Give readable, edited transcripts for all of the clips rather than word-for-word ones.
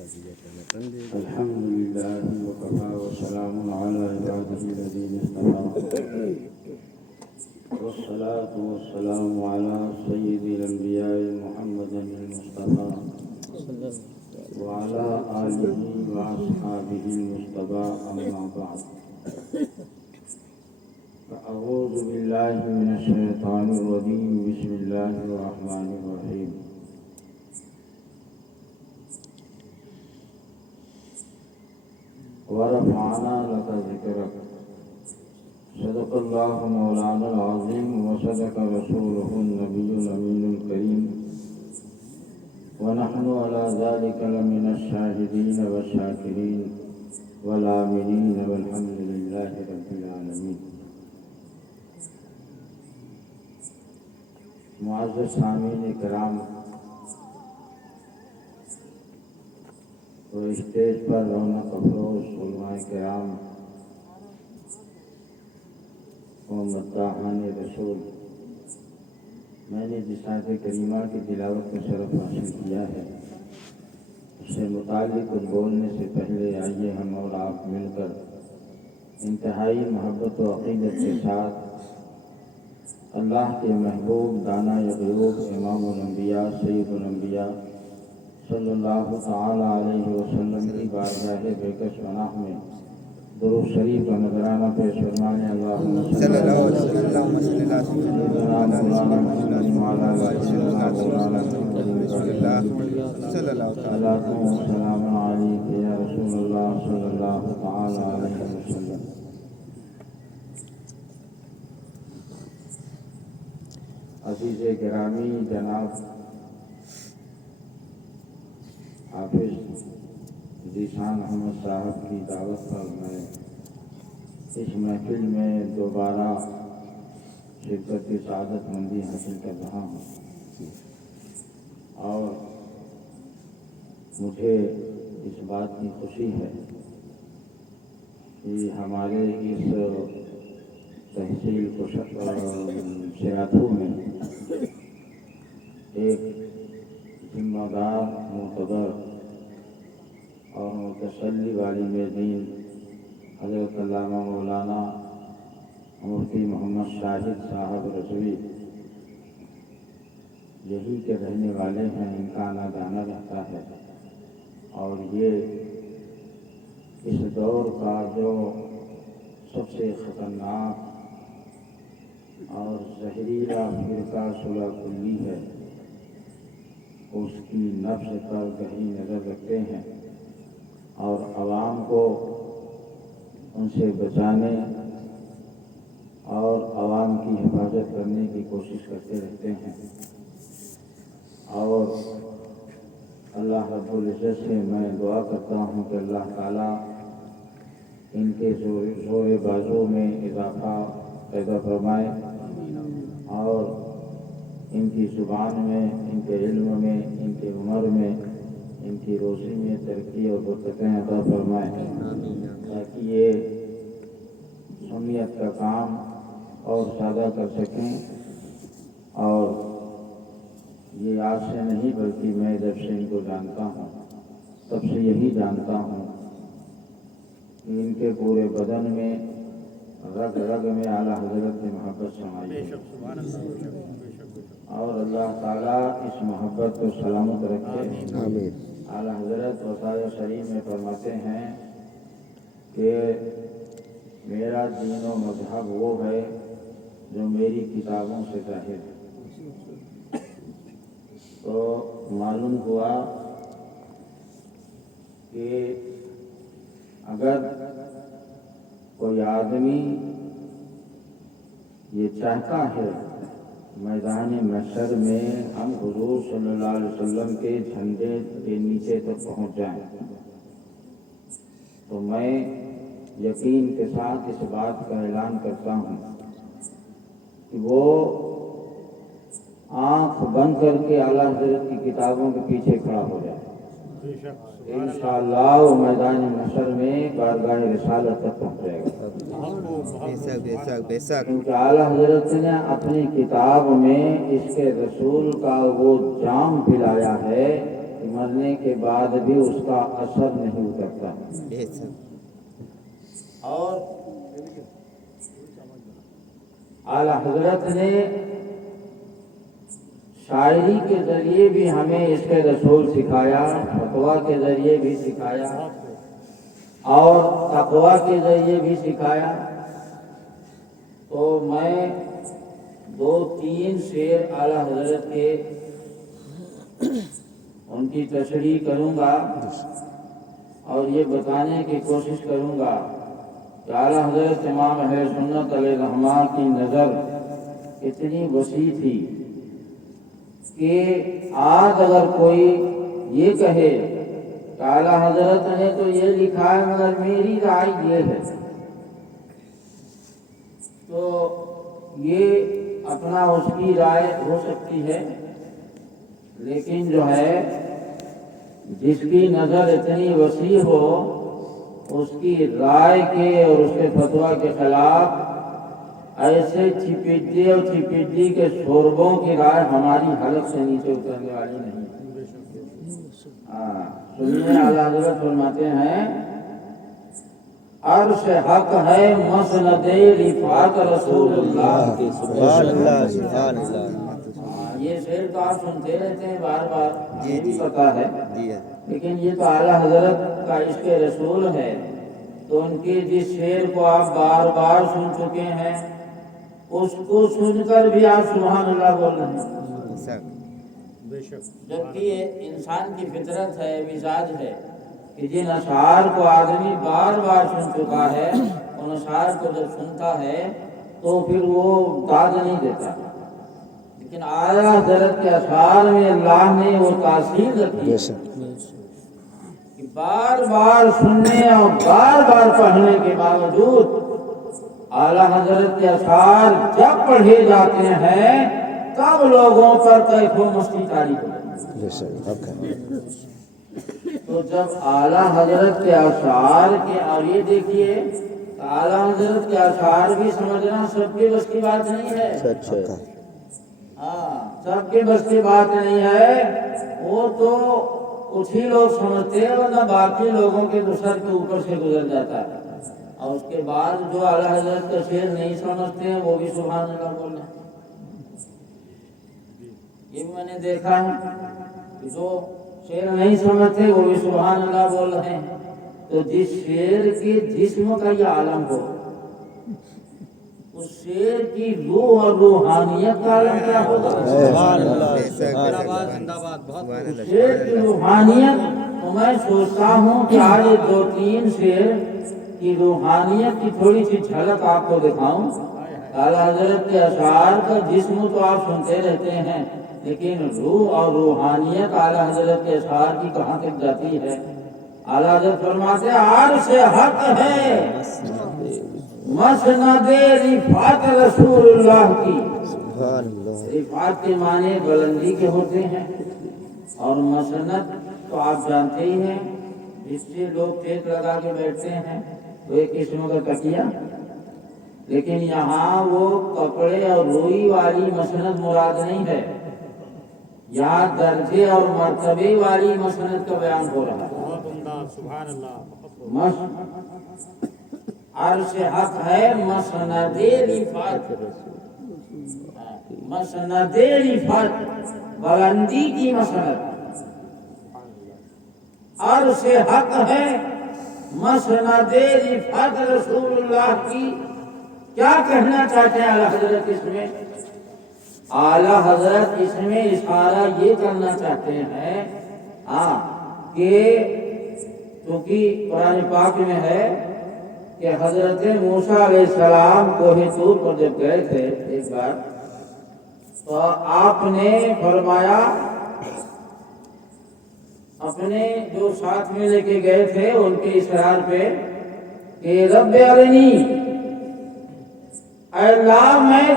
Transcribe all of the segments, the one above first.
الحمد لله وكفى وسلام على عباده الذين اصطفى والصلاة والسلام على سيد الأنبياء محمد المصطفى وعلى آله وأصحابه المصطفى أما بعد فأعوذ بالله من الشيطان الرجيم بسم الله الرحمن الرحيم ورفعنا لك ذكرك صدق الله مولانا العظيم وصدق رسوله النبي الأمين الكريم ونحن على ذلك لمن الشاهدين والشاكرين والآمنين والحمد لله رب العالمين. معزز سامعین کرام، تو اسٹیج پر رونق افروز علماء کرام و مداحان رسول، میں نے جس آیت کریمہ کی تلاوت میں شرف حاصل کیا ہے اس سے متعلق کچھ بولنے سے پہلے آئیے ہم اور آپ مل کر انتہائی محبت و عقیدت کے ساتھ اللہ کے محبوب دانا غیوب امام الانبیاء سید الانبیاء صلی اللہ تعالی علیہ وسلم کی بارگاہ بےکش پناہ میں درود شریف کا نذرانہ پیش فرمانے اللہم صلی اللہ علیہ وسلم سلام علیک یا رسول اللہ صلی اللہ تعالی علیہ وسلم. عزیز گرامی جناب حافظ ذیشان احمد صاحب کی دعوت پر میں اس محفل میں دوبارہ شرکت کی سعادت مندی حاصل کر رہا ہوں اور مجھے اس بات کی خوشی ہے کہ ہمارے اس تحصیل شراٹھو میں ایک ذمہ دار معتبر اور متسلی عالم دین حضرت علامہ مولانا مفتی محمد شاہد صاحب رضوی یہی کے رہنے والے ہیں. ان کا آنا جانا رہتا ہے اور یہ اس دور کا جو سب سے خطرناک اور زہریلا فرقہ صلح کلی ہے اس کی نفس پر گہری نظر رکھتے ہیں اور عوام کو ان سے بچانے اور عوام کی حفاظت کرنے کی کوشش کرتے رہتے ہیں. اور اللہ رب العزت سے میں دعا کرتا ہوں کہ اللہ تعالیٰ ان کے زور بازو میں اضافہ پیدا فرمائے اور ان کی زبان میں، ان کے علم میں، ان کی عمر میں، ان کی روزی میں ترقی اور برکتیں عطا فرمائے تاکہ یہ سنیت کا کام اور سادہ کر سکیں. اور یہ آج سے نہیں بلکہ میں جب سے ان کو جانتا ہوں تب سے یہی جانتا ہوں کہ ان کے پورے بدن میں رگ رگ میں اعلیٰ حضرت کی محبت سمائی ہے اور اللہ تعالیٰ اس محبت کو سلامت رکھے. اعلیٰ حضرت وصایہ شریف میں فرماتے ہیں کہ میرا دین و مذہب وہ ہے جو میری کتابوں سے ظاہر ہے. تو معلوم ہوا کہ اگر کوئی آدمی یہ چاہتا ہے میدان محشر میں ہم حضور صلی اللہ علیہ وسلم کے جھنڈے کے نیچے تک پہنچ جائیں تو میں یقین کے ساتھ اس بات کا اعلان کرتا ہوں کہ وہ آنکھ بند کر کے اعلیٰ حضرت کی کتابوں کے پیچھے کھڑا ہو جائے. انشاءاللہ وہ میدان محشر میں بارگاہ رسالت تک پہنچ جائے گا. کیونکہ اعلیٰ حضرت نے اپنی کتاب میں اس کے رسول کا وہ جام پلایا ہے کہ مرنے کے بعد بھی اس کا اثر نہیں اترتا. اور اعلی حضرت نے شاعری کے ذریعے بھی ہمیں عشق رسول سکھایا، فتویٰ کے ذریعے بھی سکھایا اور تقویٰ کے ذریعے بھی سکھایا. تو میں 2-3 شعر اعلی حضرت کے ان کی تشریح کروں گا اور یہ بتانے کی کوشش کروں گا کہ اعلی حضرت امام اہل سنت علیہ الرحمہ کی نظر اتنی وسیع تھی کہ آج اگر کوئی یہ کہے کہ اعلی حضرت نے تو یہ لکھا ہے مگر میری رائے یہ ہے، تو یہ اپنا اس کی رائے ہو سکتی ہے، لیکن جو ہے جس کی نظر اتنی وسیع ہو اس کی رائے کے اور اس کے فتویٰ کے خلاف ایسے چھپیدی اور چھپیدی کے شوربوں کی رائے ہماری حلق سے نیچے اترنے والی نہیں. سنیے، اعلیٰ حضرت فرماتے ہیں عرش حق ہے مسند رفعت رسول اللہ کی. سبحان اللہ سبحان اللہ. یہ شعر تو آپ سنتے رہتے ہیں بار بار، یہ بھی پتا ہے، لیکن یہ تو اعلیٰ حضرت کا عشق رسول ہے، تو ان کے جس شعر کو آپ بار بار سن چکے ہیں اس کو سن کر بھی آپ سبحان اللہ بول رہے ہیں. جبکہ یہ انسان کی فطرت ہے، مزاج ہے کہ جن اشعار کو آدمی بار بار سن چکا ہے ان اشعار کو جب سنتا ہے تو پھر وہ داد نہیں دیتا. لیکن اعلیٰ حضرت کے اشعار میں اللہ نے وہ تاثیر رکھی کہ بار بار سننے اور بار بار پڑھنے کے باوجود اعلیٰ حضرت کے اشعار جب پڑھے جاتے ہیں تب لوگوں پر کیف و مستی طاری ہوتی ہے. تو جب اعلیٰ حضرت کے اشعار کے، اور یہ دیکھیے اعلیٰ حضرت کے اشعار بھی سمجھنا سب کے بس کی بات نہیں ہے. سب کے بس کی بات نہیں ہے، وہ تو کچھ ہی لوگ سمجھتے ہیں ورنہ باقی لوگوں کے سر کے اوپر سے گزر جاتا ہے. اور اس کے بعد جو اعلیٰ حضرت کا شعر نہیں سمجھتے ہیں وہ بھی سبحان اللہ بول رہے ہیں. یہ بھی میں نے دیکھا ہے کہ جو شعر نہیں سمجھتے وہ بھی سبحان اللہ بول رہے ہیں. تو جس شعر کے جسم کا یہ عالم ہو، اس شعر کی روح اور روحانیت کا عالم کیا ہوگا؟ سبحان اللہ. شعر کی روحانیت تو میں سوچتا ہوں کہ آج 2-3 شعر کی روحانیت کی تھوڑی سی جھلک آپ کو دکھاؤں. اعلیٰ حضرت کے اشعار کا جسم تو آپ سنتے رہتے ہیں، لیکن روح اور روحانیت اعلیٰ حضرت کے اشعار کی کہاں تک جاتی ہے؟ اعلیٰ حضرت فرماتے ہیں عرش حق ہے مسند رفعت رسول اللہ کی. رفعت کے معنی بلندی کے ہوتے ہیں، اور مسند تو آپ جانتے ہی ہیں جس سے لوگ ٹیک لگا کے بیٹھتے ہیں، وہ ایک قسم کا تکیہ. لیکن یہاں وہ کپڑے اور روئی والی مسند مراد نہیں ہے، یہاں درجے اور مرتبے والی مسند کا بیان ہو رہا ہے. عرش حق ہے مسند رفعت، مسند رفعت بلندی کی مسند. عرش حق ہے مسند رفعت رسول اللہ کی. کیا کہنا چاہتے ہیں اعلیٰ حضرت اس میں؟ اعلیٰ حضرت اس میں اشارہ یہ کرنا چاہتے ہیں کہ کیونکہ قرآن پاک میں ہے کہ حضرت موسیٰ علیہ السلام کوہ طور پر جب گئے تھے ایک بار، تو آپ نے فرمایا اپنے جو ساتھ میں لے کے گئے تھے ان کے اصرار پہ کہ رب ارنی، اے اللہ میں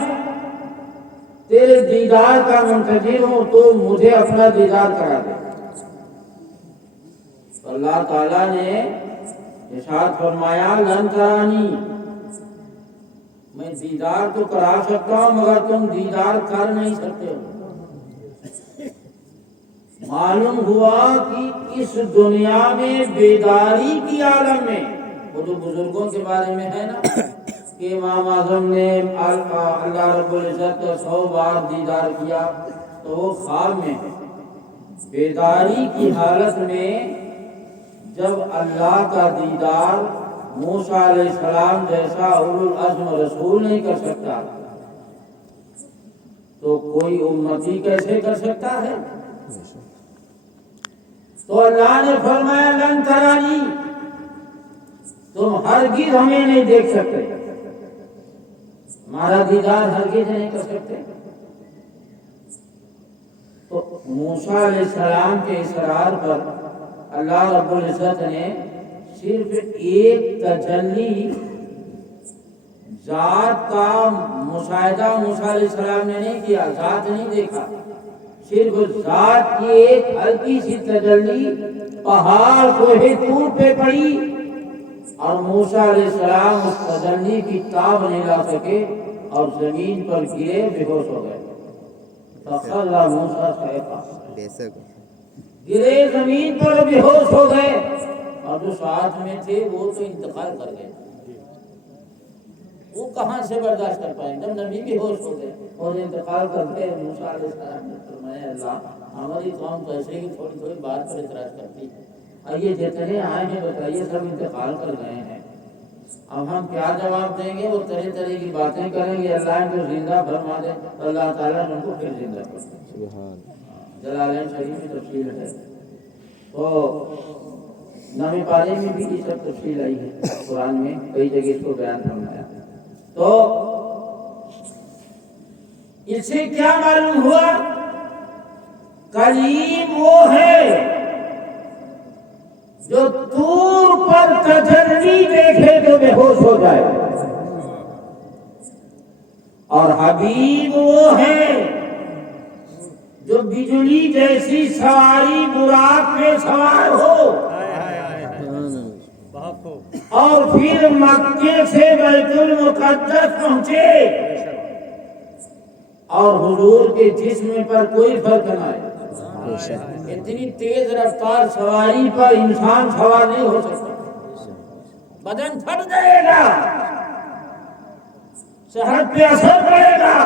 تیرے دیدار کا منتظر ہوں، تو مجھے اپنا دیدار کرا دے. اللہ تعالیٰ نے ارشاد فرمایا لن ترانی، میں دیدار تو کرا سکتا ہوں مگر تم دیدار کر نہیں سکتے ہو. معلوم ہوا کہ اس دنیا میں بیداری کی عالم میں وہ جو بزرگوں کے بارے میں ہے نا کہ امام اعظم نے اللہ رب العزت کا 100 بار دیدار کیا، تو وہ خواب میں بیداری کی حالت میں جب اللہ کا دیدار موسیٰ علیہ السلام جیسا اولو العزم رسول نہیں کر سکتا، تو کوئی امتی کیسے کر سکتا ہے؟ تو اللہ نے فرمایا لن ترانی، تم ہرگز ہمیں نہیں دیکھ سکتے، ہمارا دیدار ہرگز نہیں کر سکتے۔ تو موسیٰ علیہ السلام کے اصرار پر اللہ رب العزت نے صرف ایک تجلی ذات کا مشاہدہ موسیٰ علیہ السلام نے نہیں کیا، ذات نہیں دیکھا، صرف ذات کی ایک ہلکی سی تجلی پہاڑ کوہ طور پہ پڑی اور موسیٰ علیہ السلام اس تجلی کی تاب نہیں لا سکے اور زمین پر گرے، بے ہوش ہو گئے۔ فخر موسیٰ صعقا، گرے زمین پر بے ہوش ہو گئے، اور جو ساتھ میں تھے وہ تو انتقال کر گئے، وہ کہاں سے برداشت کر پائیں، جب نبی بھی ہوش ہو گئے اور انتقال کر گئے۔ موسیٰ علیہ السلام نے فرمایا اللہ ہماری قوم تو ایسے ہی تھوڑی تھوڑی بات پر اعتراض کرتی ہے، اور یہ جتنے آئے ہیں بتائیے سب انتقال کر گئے ہیں، اب ہم کیا جواب دیں گے؟ وہ طرح طرح کی باتیں کریں گے، اللہ ان کو زندہ فرما دے، اللہ تعالیٰ نے ان کو پھر زندہ کر دے۔ جلالین شریف میں تفصیل ہے، تو نام پارے میں بھی یہ سب تفصیل آئی ہے، قرآن میں کئی جگہ اس کو بیان فرمایا۔ تو اس سے کیا معلوم ہوا؟ کلیم وہ ہے جو طور پر تجلی دیکھے تو بے ہوش ہو جائے، اور حبیب وہ ہے جو بجلی جیسی سواری براق پہ سوار ہو اور پھر مکے سے بیت المقدس پہنچے اور حضور کے جسم پر کوئی فرق نہ آئے۔ اتنی تیز رفتار سواری پر انسان سوار نہیں ہو سکتا، بدن پھٹ جائے گا، صحت پہ اثر پڑے گا،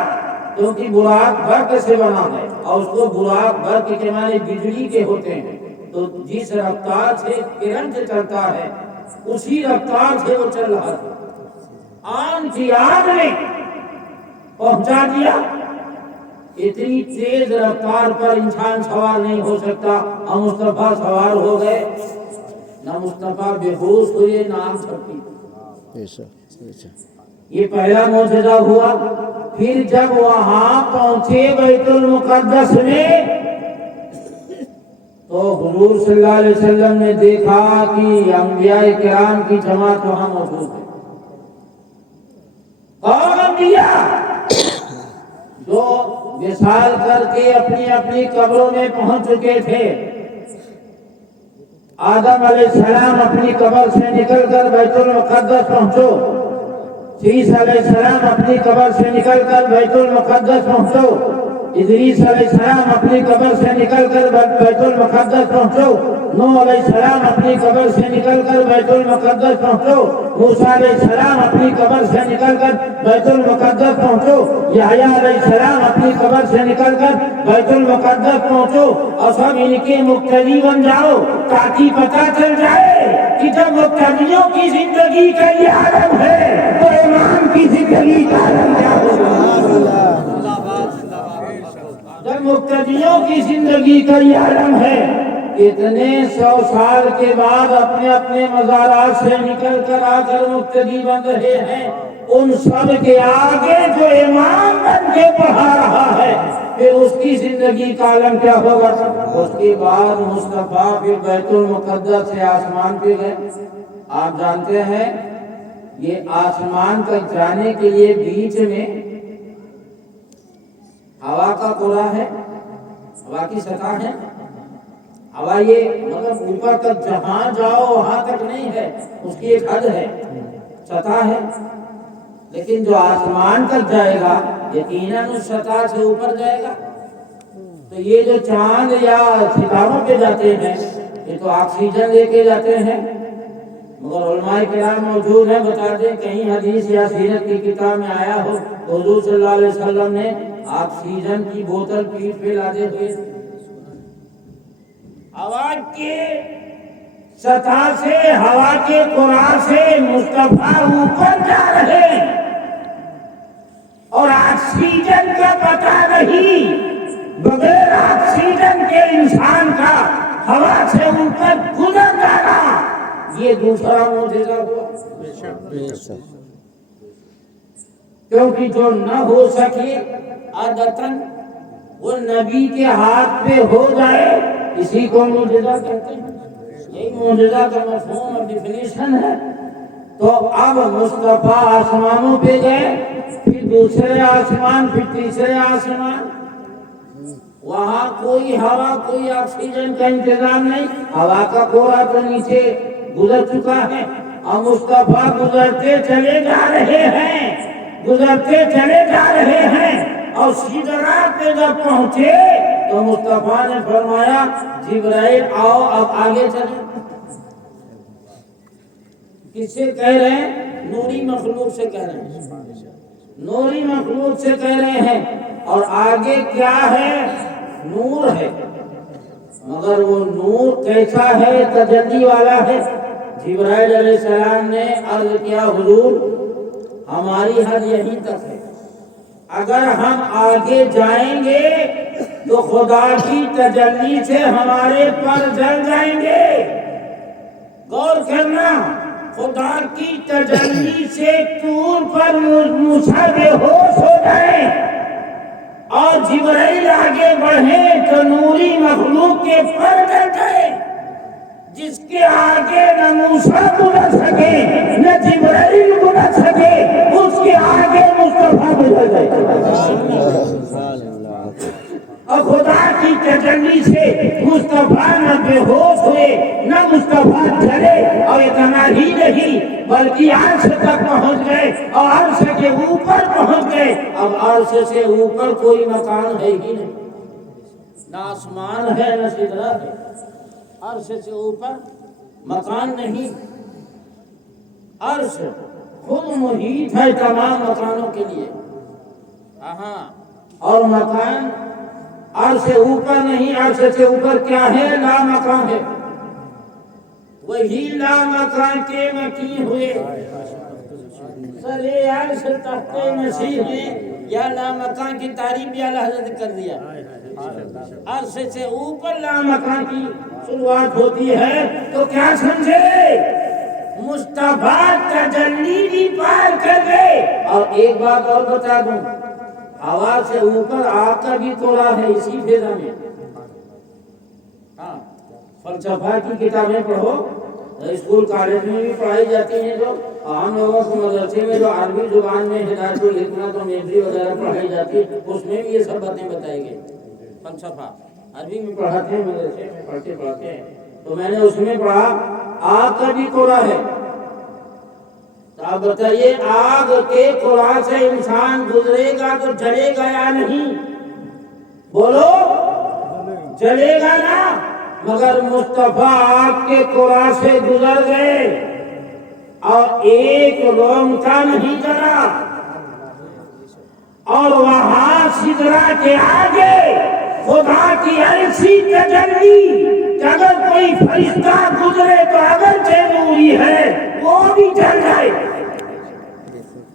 کیونکہ براق برق سے بنا ہے اور اس کو براق برق کے معنی بجلی کے ہوتے ہیں، تو جس رفتار سے کرنٹ چلتا ہے اسی رفتار سے وہ چل رہا تھا، آن کی آگ نے پہنچا دیا۔ اتنی تیز رفتار پر انسان سوار نہیں ہو سکتا، اور مصطفیٰ سوار ہو گئے، نہ مصطفیٰ بے ہوش ہوئے نہ آنکھ جھپکی۔ یہ پہلا معجزہ ہوا۔ پھر جب وہاں پہنچے بیت المقدس میں تو حضور صلی اللہ علیہ وسلم نے دیکھا کہ انبیاء کرام کی جماعت وہاں موجود ہے۔ اور انبیاء جو وصال کر کے اپنی اپنی قبروں میں پہنچ چکے تھے، آدم علیہ السلام اپنی قبر سے نکل کر بیت المقدس پہنچو، عیسی علیہ السلام اپنی قبر سے نکل کر بیت المقدس پہنچو، ادریس علیہ السلام اپنی قبر سے نکل کر بیت المقدس پہنچو، نوح علیہ السلام اپنی قبر سے نکل کر بیت المقدس پہنچو، موسیٰ علیہ السلام اپنی قبر سے نکل کر بیت المقدس پہنچو، یحییٰ علیہ السلام اپنی قبر سے نکل کر بیت المقدس پہنچو، اور سب ان کے مقتدی بن جاؤ، تاکہ پتہ چل جائے کہ جب مقتدیوں کی زندگی کا یہ عالم ہے تو امام کی زندگی کا عالم کیا ہوگا۔ جب مقتدیوں کی زندگی کا یہ عالم ہے، اتنے 100 سال کے بعد اپنے اپنے مزارات سے نکل کر آ کر مقتدی بن رہے ہیں، ان سب کے آگے جو امام بن کے پڑھا رہا ہے، پھر اس کی زندگی کا عالم کیا ہوگا۔ اس کے بعد مصطفیٰ پھر بیت المقدس سے آسمان پہ گئے۔ آپ جانتے ہیں یہ آسمان تک جانے کے لیے بیچ میں ہوا کا کوڑا ہے، ہوا کی سطح ہے، ہوا یہ مطلب اوپر تک جہاں جاؤ وہاں تک نہیں ہے، اس کی ایک حد ہے، سطح ہے، لیکن جو آسمان تک جائے گا یقیناً اس سطح سے اوپر جائے گا۔ تو یہ جو چاند یا ستاروں پہ جاتے ہیں یہ تو آکسیجن لے کے جاتے ہیں، مگر علماء کرام موجود ہیں بتا دیں کہیں حدیث یا سیرت کی کتاب میں آیا ہو حضور صلی اللہ علیہ وسلم نے آکسیجن کی بوتل پیٹھ پہ لادے ہوئے ہوا کے سطح سے، ہوا کے قرآن سے مصطفیٰ اوپر جا رہے ہیں اور آکسیجن کا پتہ نہیں، بغیر آکسیجن کے انسان کا ہوا سے اوپر گزر جانا یہ دوسرا معجزہ ہوا، کیونکہ جو نہ ہو سکے عادتاً وہ نبی کے ہاتھ پہ ہو جائے اسی کو معجزہ کہتے ہیں، یہی معجزہ کا مفہوم اور ڈیفینیشن ہے۔ تو اب مصطفیٰ آسمانوں پہ گئے، پھر دوسرے آسمان، پھر تیسرے آسمان، وہاں کوئی ہوا کوئی آکسیجن کا انتظام نہیں، ہوا کا کوڑا تو نیچے گزر چکا ہے اور مصطفیٰ گزرتے چلے جا رہے ہیں، گزرتے چلے جا رہے ہیں اور سدرا پہ جب پہنچے تو مصطفیٰ نے فرمایا جبرائیل آؤ اب آگے چلیں۔ کس سے کہہ رہے ہیں؟ نوری مخلوق سے کہہ رہے ہیں، نوری مخلوق سے کہہ رہے ہیں، اور آگے کیا ہے؟ نور ہے، مگر وہ نور کیسا ہے؟ تجلی والا ہے۔ جبرائیل علیہ السلام نے عرض کیا حضور ہماری حد یہیں تک ہے، اگر ہم آگے جائیں گے تو خدا کی تجلی سے ہمارے پر جل جائیں گے۔ غور کرنا، خدا کی تجلی سے طور پر موسیٰ بے ہوش ہو جائیں اور جبرائیل آگے بڑھیں تو نوری مخلوق کے پر جل جائے، جس کے آگے نہ موسیٰ گزر سکے نہ جبرائیل گزر سکے، اس کے آگے مصطفیٰ گزر جائے۔ اور خدا کی تجلی سے مصطفیٰ نہ بے ہوش ہوئے نہ مصطفیٰ چلے، اور اتنا ہی نہیں بلکہ عرش تک پہنچ گئے اور عرش کے اوپر پہنچ گئے۔ اب عرش سے اوپر کوئی مکان ہے ہی نہیں، نہ آسمان ہے نہ سدرا ہے، عرش سے اوپر مکان نہیں، عرش خود محیط ہے تمام مکانوں کے لیے، اور مکان عرش سے اوپر نہیں، عرش سے اوپر کیا ہے؟ لا مکان ہے، وہی لا مکان کے مکی ہوئے سرے عرش تحت مسیح میں یا لا مکان کی تعریف بھی اعلیٰ حضرت کر دیا۔ عرش سے اوپر لا مکان کی شروعات ہوتی ہے، تو کیا سمجھے؟ مصطفیٰ تجلی بھی پار کر گئے۔ اور ایک بات اور بتا دوں، ہوا سے اوپر آگ کا بھی توڑا ہے اسی فضا میں۔ فلسفہ کی کتابیں پڑھو، اسکول کالج میں بھی پڑھائی جاتی ہیں، جو عام لوگوں کو مدرسے میں جو عربی زبان میں ہدایت الحکمت اور میتری وغیرہ پڑھائی جاتی ہے اس میں بھی یہ سب باتیں بتائی گئی۔ فلسفہ عربی میں پڑھاتے ہیں، مدرسے میں پڑھتے ہیں، تو میں نے اس میں پڑھا آگ کا بھی کوڑا ہے۔ تو آپ بتائیے آگ کے کوڑا سے انسان گزرے گا تو جلے گا یا نہیں؟ بولو جلے گا نا، مگر مصطفیٰ آگ کے کوڑا سے گزر گئے اور ایک رونقا نہیں جلا، اور وہاں سدرا کے آگے خدا کی ایسی تجلی کہ اگر کوئی فرشتہ گزرے تو اگرچہ نوری ہے وہ بھی جل جائے،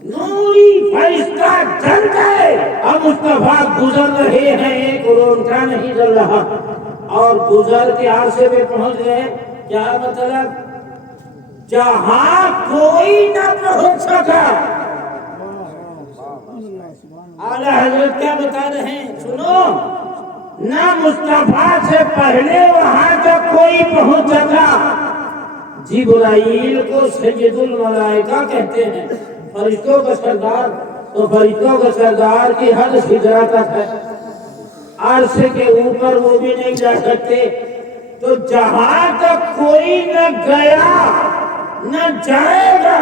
نوری فرشتہ جل جائے، اب مصطفیٰ گزر رہے ہیں، ایک رونقا نہیں جل رہا، اور گزر کے عرصے پہ پہنچ گئے۔ کیا مطلب؟ جہاں کوئی نہ پہنچ سکا۔ اعلیٰ حضرت کیا بتا رہے ہیں؟ سنو، نہ مصطفیٰ سے پہلے وہاں تک کوئی پہنچ سکا۔ جبرائیل کو سید الملائکہ کہتے ہیں، فرشتوں کا سردار، تو فرشتوں کا سردار کی حد سدرا تک ہے، عرش کے اوپر وہ بھی نہیں جا سکتے۔ تو جہاں تک کوئی نہ گیا نہ جائے گا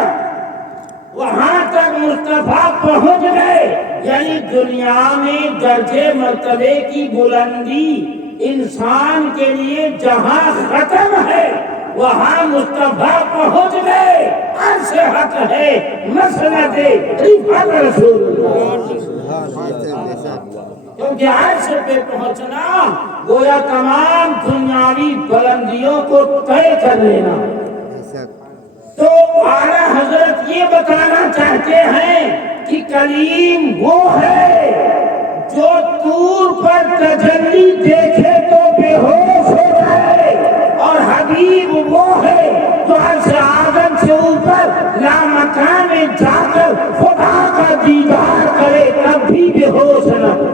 وہاں تک مصطفیٰ پہنچ گئے، یعنی دنیا میں درجے مرتبے کی بلندی انسان کے لیے جہاں ختم ہے وہاں مصطفیٰ پہنچ گئے، عرش حق ہے مسند رفعت رسول اللہ، کیونکہ عرش پہ پہنچنا گویا تمام دنیاوی بلندیوں کو طے کر لینا۔ تو اعلیٰ حضرت یہ بتانا چاہتے ہیں کہ کلیم وہ ہے جو طور پر تجلی دیکھے تو بے ہوش ہو جائے، اور حبیب وہ ہے جو عرش اعظم سے اوپر لامکان میں جا کر خدا کا دیدار کرے تب بھی بے ہوش نہ ہو،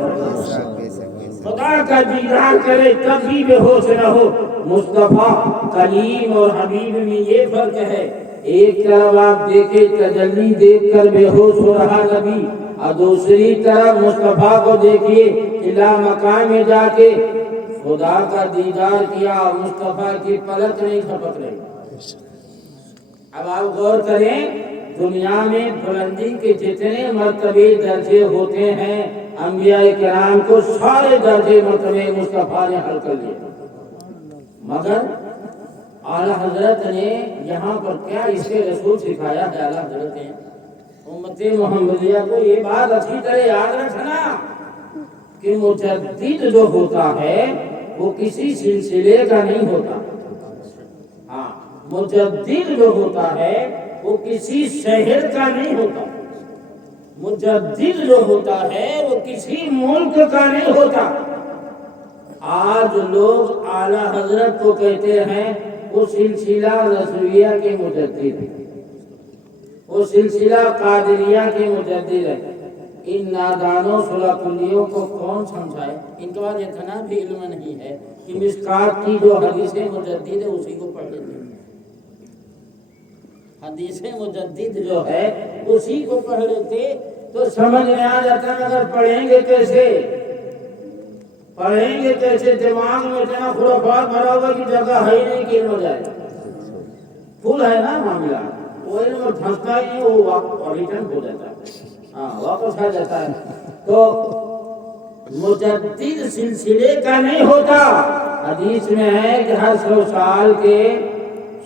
خدا کا دیدار کرے تب بھی بے ہوش نہ ہو۔ مصطفیٰ کلیم اور حبیب میں یہ فرق ہے، ایک طرف آپ دیکھیں تجلی دیکھ کر بے ہوش ہو رہا نبی، اور دوسری طرف مصطفیٰ کو دیکھیے کہ لامکان میں جا کے خدا کا دیدار کیا، مصطفیٰ کی پلک نہیں کھپک رہی۔ اب آپ غور کریں، دنیا میں بلندی کے جتنے مرتبے درجے ہوتے ہیں انبیاء کرام کو سارے درجے مرتبے مصطفیٰ نے حل کر لیے، مگر اعلیٰ حضرت نے یہاں پر کیا اس کے رسول سکھایا ہے؟ اعلیٰ حضرت نے امت محمدیہ کو یہ بات اچھی طرح یاد رکھنا کہ مجدد جو ہوتا ہے وہ کسی سلسلے کا نہیں ہوتا، ہاں مجدد جو ہوتا ہے وہ کسی شہر کا نہیں ہوتا، مجدد جو ہوتا ہے وہ کسی ملک کا نہیں ہوتا۔ آج لوگ اعلیٰ حضرت کو کہتے ہیں وہ سلسلہ رضویہ کے مجدد ہے، وہ سلسلہ قادریہ کے مجدد ہے۔ ان نادانوں صلح کلیوں کو کون سمجھائے؟ ان کے بعد اتنا بھی علم نہیں ہے کہ مشکات کی جو حدیث مجدد ہے اسی کو پڑھ لیتے ہیں، حدیث مجدد جو ہے اسی کو پڑھ لیتے تو سمجھ میں آ جاتا، مگر پڑھیں گے کیسے؟ پڑھیں گے کیسے؟ دماغ میں اتنا خرافات بھرا ہوگا کہ جگہ ہے ہی نہیں کہ علم ہو جائے، پھول ہے نا معاملہ، وہ علم پھنستا ہی نہیں، وہ ریٹرن ہو جاتا ہے، ہاں واپس آ جاتا ہے۔ تو مجدد سلسلے کا نہیں ہوتا، حدیث میں ہے کہ ہر 100 سال کے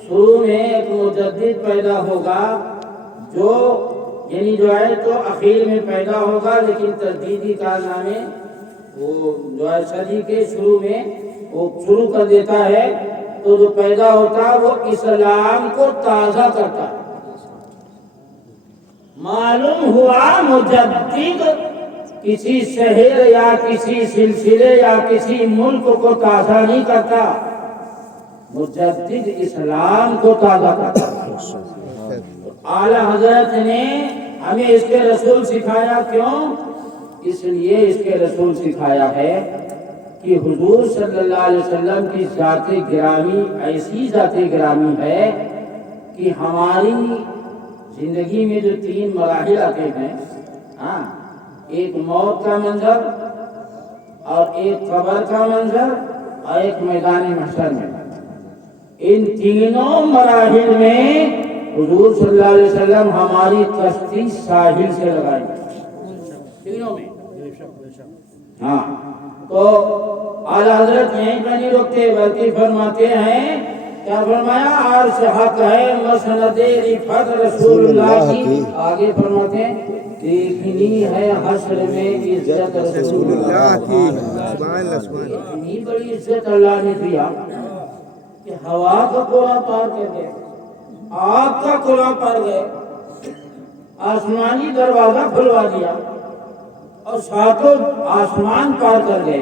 شروع میں ایک مجدد پیدا ہوگا، جو یعنی جو ہے تو اخیر میں پیدا ہوگا، لیکن تجدیدی کارنامے وہ جو ہے صدی کے شروع میں وہ شروع کر دیتا ہے، تو جو پیدا ہوتا ہے وہ اسلام کو تازہ کرتا ہے۔ معلوم ہوا مجدد کسی شہر یا کسی سلسلے یا کسی ملک کو تازہ نہیں کرتا، مجدد اسلام کو تازہ کرتا ہے۔ اعلیٰ حضرت نے ہمیں اس کے رسول سکھایا، کیوں؟ اس لیے اس کے رسول سکھایا ہے کہ حضور صلی اللہ علیہ وسلم کی ذات گرامی ایسی ذات گرامی ہے کہ ہماری زندگی میں جو 3 مراحل آتے ہیں، ایک موت کا منظر اور ایک قبر کا منظر اور ایک میدان محشر میں، ان تینوں مراحل میں حضور صلی اللہ علیہ وسلم ہماری کشتی ساحل سے لگائیں تینوں میں، ہاں۔ تو اعلیٰ حضرت یہیں پر نہیں رکتے بلکہ فرماتے ہیں، کیا فرمایا؟ عرش حق ہے مسند رفعت رسول اللہ کی، آگے فرماتے ہیں دیکھنی ہے حشر میں عزت رسول اللہ کی۔ اتنی بڑی عزت اللہ نے دیا کہ ہوا کا کوڑا پار کر گئے، آگ کا کوڑا پار گئے، آسمانی دروازہ کھلوا دیا اور ساتوں آسمان پار کر گئے،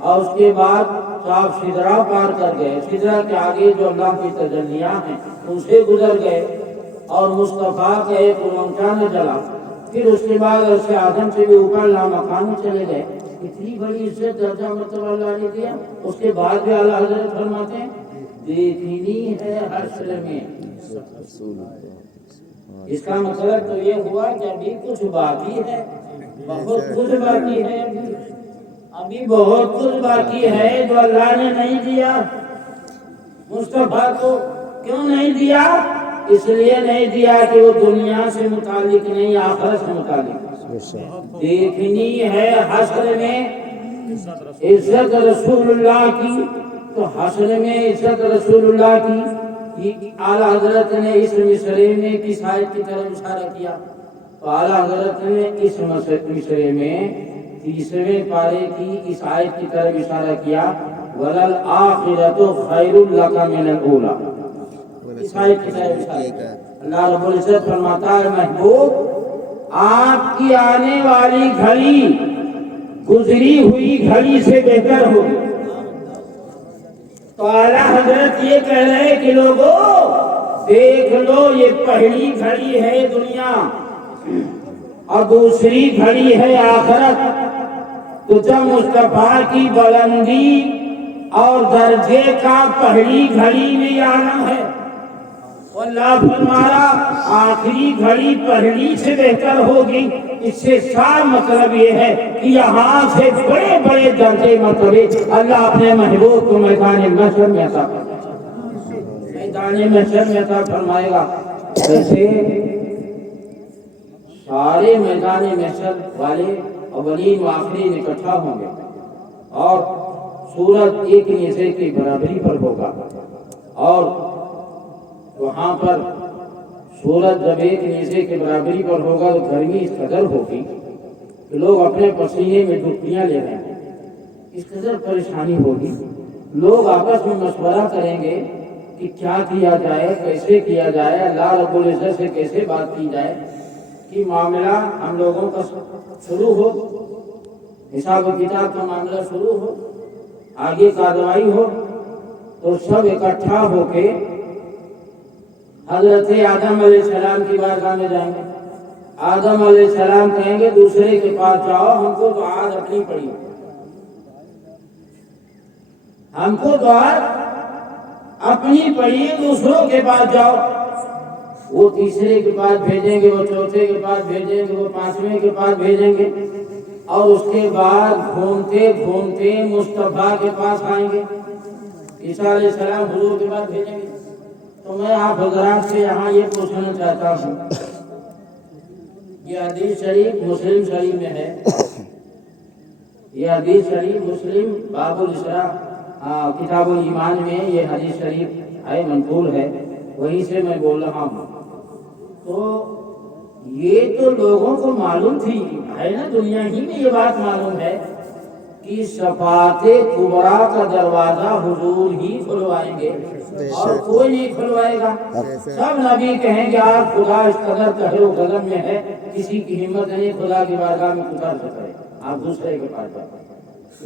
اور اس کے بعد صاف سدرا پار کر گئے، سدرا کے آگے جو اللہ کی تجلیاں ہیں ان سے گزر گئے، اور مصطفیٰ کا ایک اونچا نہ جلا، پھر اس کے بعد عرش اعظم سے بھی اوپر لامکان چلے گئے۔ اتنی بڑی عزت درجہ مرتبہ اللہ نے دیا، اس کے بعد بھی اعلیٰ حضرت فرماتے ہیں دیکھنی ہے حشر میں۔ اس کا مطلب تو یہ ہوا کہ ابھی کچھ باقی ہے، بہت کچھ باقی ہے، ابھی بہت کچھ باقی ہے جو اللہ نے نہیں دیا مصطفیٰ کو۔ کیوں نہیں دیا؟ اس لیے نہیں دیا کہ وہ دنیا سے متعلق نہیں، آخرت سے متعلق۔ دیکھنی ہے حشر میں عزت رسول اللہ کی، تو حشر میں عزت رسول اللہ کی اعلیٰ حضرت نے اس مصرے میں کس آیت کی طرف اشارہ کیا؟ تو اعلیٰ حضرت نے اس مصرے میں تیسرے پارے کی اس آیت کی طرف اشارہ کیا، وَلَلْآخِرَةُ خَيْرٌ لَكَ مِنَ الْأُولَىٰ۔ اس آیت کی طرف اشارہ کیا۔ اللہ رب العزت فرماتا ہے محبوب آپ کی آنے والی گھڑی گزری ہوئی گھڑی سے بہتر ہوگی۔ تو اعلیٰ حضرت یہ کہہ رہے ہیں کہ لوگوں دیکھ لو، یہ پہلی گھڑی ہے دنیا اور دوسری گھڑی ہے آخرت، تو جب مصطفیٰ کی بلندی اور درجے کا پہلی گھڑی میں عالم ہے، اللہ فرمایا آخری گھڑی پہلی سے بہتر ہوگی۔ اس سے صاف مطلب یہ ہے کہ یہاں سے بڑے بڑے درجے مرتبے اللہ اپنے محبوب کو میدان محشر میں عطا فرمائے گا، میدان محشر میں عطا فرمائے گا۔ جیسے سارے میدان محشر والے اولین و آخرین اکٹھا ہوں گے اور سورج ایک نیزے کی برابری پر ہوگا، اور وہاں پر سورج جب ایک نیزے کے برابری پر ہوگا تو گرمی اس قدر ہوگی کہ لوگ اپنے پسینے میں ڈبکیاں لے رہے ہیں، اس قدر پریشانی ہوگی۔ لوگ آپس میں مشورہ کریں گے کہ کیا کیا جائے، کیسے کیا جائے، اللہ رب العزت سے کیسے بات کی جائے کہ معاملہ ہم لوگوں کا شروع ہو، حساب و کتاب کا معاملہ شروع ہو، آگے کارروائی ہو۔ تو سب اکٹھا ہو کے حضرت آدم علیہ السلام کی بارگاہ میں جائیں گے۔ آدم علیہ السلام کہیں گے دوسرے کے پاس جاؤ، ہم کو تو آج اپنی پڑی، ہم کو تو آج اپنی پڑی، دوسروں کے پاس جاؤ۔ وہ تیسرے کے پاس بھیجیں گے، وہ چوتھے کے پاس بھیجیں گے، وہ پانچویں کے پاس بھیجیں گے، اور اس کے بعد گھومتے گھومتے مصطفیٰ کے پاس آئیں گے۔ عیسیٰ علیہ السلام حضور کے پاس بھیجیں گے۔ تو میں آپ حضرات سے یہاں یہ پوچھنا چاہتا ہوں، یہ حدیث شریف مسلم شریف میں ہے، یہ حدیث شریف مسلم باب الاسراء کتاب الایمان میں یہ حدیث شریف ہے، منقول ہے، وہیں سے میں بول رہا ہوں۔ تو یہ تو لوگوں کو معلوم تھی، ہے نا، دنیا ہی میں یہ بات معلوم ہے کہ شفاعت کبریٰ کا دروازہ حضور ہی کھلوائیں گے اور کوئی نہیں کھلوائے گا۔ سب نبی کہیں گے آج خدا اس قدر قہر و غضب میں ہے، کسی کی ہمت نہیں خدا کی بارگاہ میں اتر سکے، آپ دوسرے کے پاس جائیں۔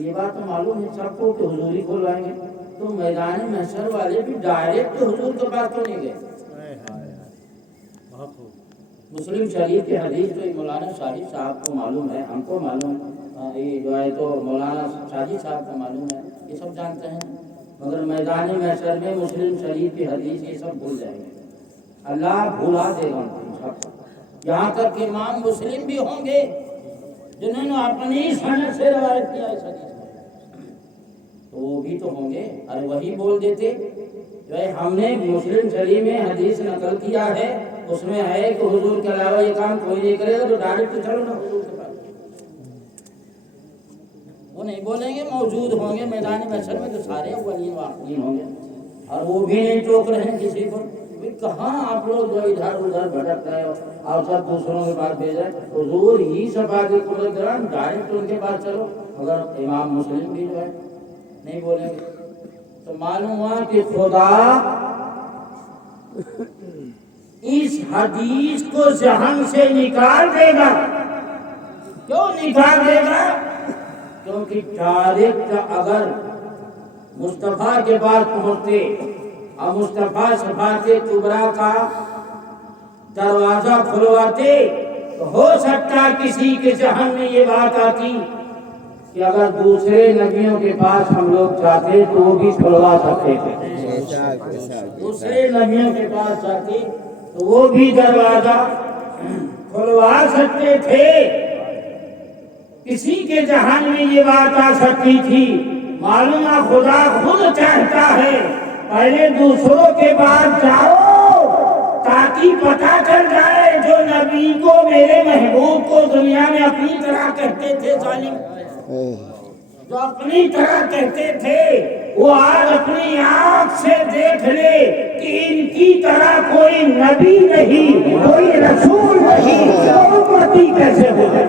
یہ بات تو معلوم ہے سب کو کہ حضور ہی کھلوائیں گے۔ تو میدان محشر والے بھی ڈائریکٹ حضور کے پاس تو نہیں گئے۔ مسلم شریف کی حدیث تو مولانا شاہد صاحب کو معلوم ہے، ہم کو معلوم ہے، یہ جو ہے تو مولانا شاہد صاحب کو معلوم ہے، یہ سب جانتے ہیں، مگر میدان محشر میں مسلم شریف کی حدیث یہ سب بھول جائیں گے، اللہ بھلا دے گا سب، یہاں تک کہ امام مسلم بھی ہوں گے جنہوں نے اپنی سند سے روایت کیا اس حدیث میں، تو وہ بھی تو ہوں گے، ارے وہی بول دیتے جو ہے ہم نے مسلم شریف میں حدیث نقل کیا ہے، اس میں ہے کہ حضور کے علاوہ یہ کام کوئی نہیں کرے گا، تو ڈائریکٹ چلو نا حضور کے پاس۔ وہ نہیں بولیں گے موجود ہوں گے میدان محشر میں تو سارے اولین و آخرین ہوں گے، اور وہ بھی نہیں ٹوک رہے ہیں کسی کو، کہاں آپ لوگ جو ادھر ادھر بھٹک رہے ہو اور سب دوسروں کے پاس بھیج رہے، حضور ہی شفاعت قبریٰ دوران ڈائریکٹ ان کے پاس چلو، مگر امام مسلم بھی جو ہے نہیں بولیں گے۔ تو معلوم ہوا کہ خدا اس حدیث کو ذہن سے نکال دے گا۔ کیوں نکال دے گا؟ کیونکہ ڈائریکٹ اگر مصطفیٰ کے پاس پہنچتے اور مصطفیٰ شفاعت کبریٰ کا دروازہ کھلواتے تو ہو سکتا کسی کے ذہن میں یہ بات آتی کہ اگر دوسرے نبیوں کے پاس ہم لوگ جاتے تو وہ بھی کھلوا سکتے تھے، دوسرے نبیوں کے پاس جاتے تو وہ بھی دروازہ کھلوا سکتے تھے، کسی کے ذہن میں یہ بات آ سکتی تھی۔ معلوم ہے خدا خود چاہتا ہے پہلے دوسروں کے پاس جاؤ تاکہ پتہ چل جائے جو نبی نبی کو میرے محبوب کو دنیا میں اپنی طرح کہتے تھے ظالم، جو اپنی طرح کہتے تھے، وہ آج اپنی آنکھ سے دیکھ لے کہ ان کی طرح کوئی نبی نہیں، کوئی رسول نہیں، تو امتی کیسے ہو جائے؟